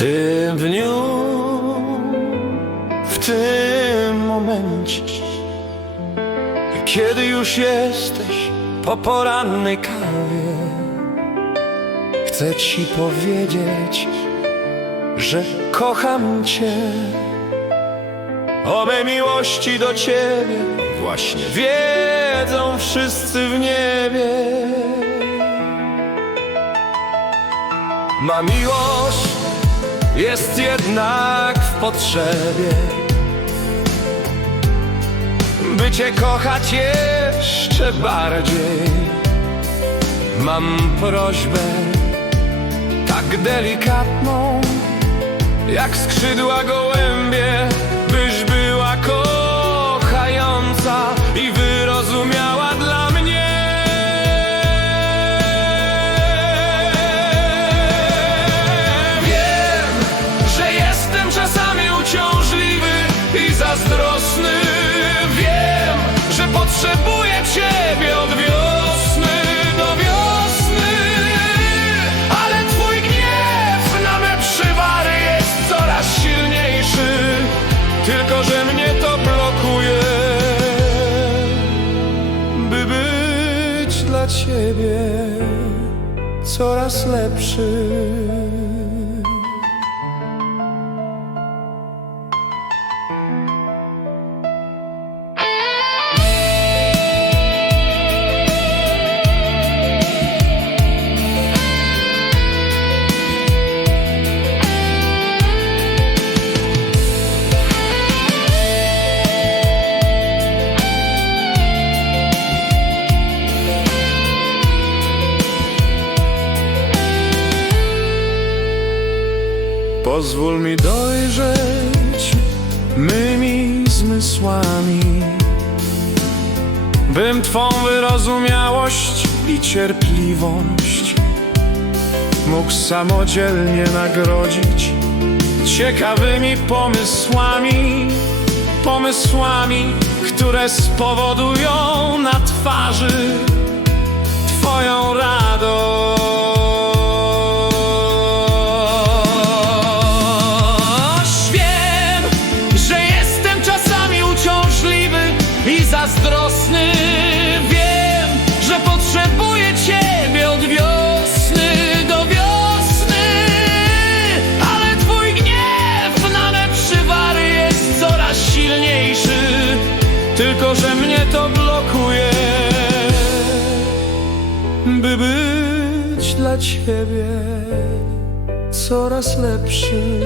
tym dniu, w tym momencie, kiedy już jesteś po porannej kawie, chcę ci powiedzieć, że kocham cię. O mej miłości do ciebie właśnie wiedzą wszyscy w niebie. Ma miłość jest jednak w potrzebie. By cię kochać jeszcze bardziej Mam prośbę tak delikatną Jak skrzydła gołębie Ciebie coraz lepszy Pozwól mi dojrzeć mymi zmysłami, bym Twą wyrozumiałość i cierpliwość mógł samodzielnie nagrodzić ciekawymi pomysłami, pomysłami, które spowodują na twarzy Twoją radość. Zazdrosny. Wiem, że potrzebuję Ciebie od wiosny do wiosny. Ale Twój gniew na me przywary jest coraz silniejszy. Tylko, że mnie to blokuje by być dla ciebie coraz lepszy.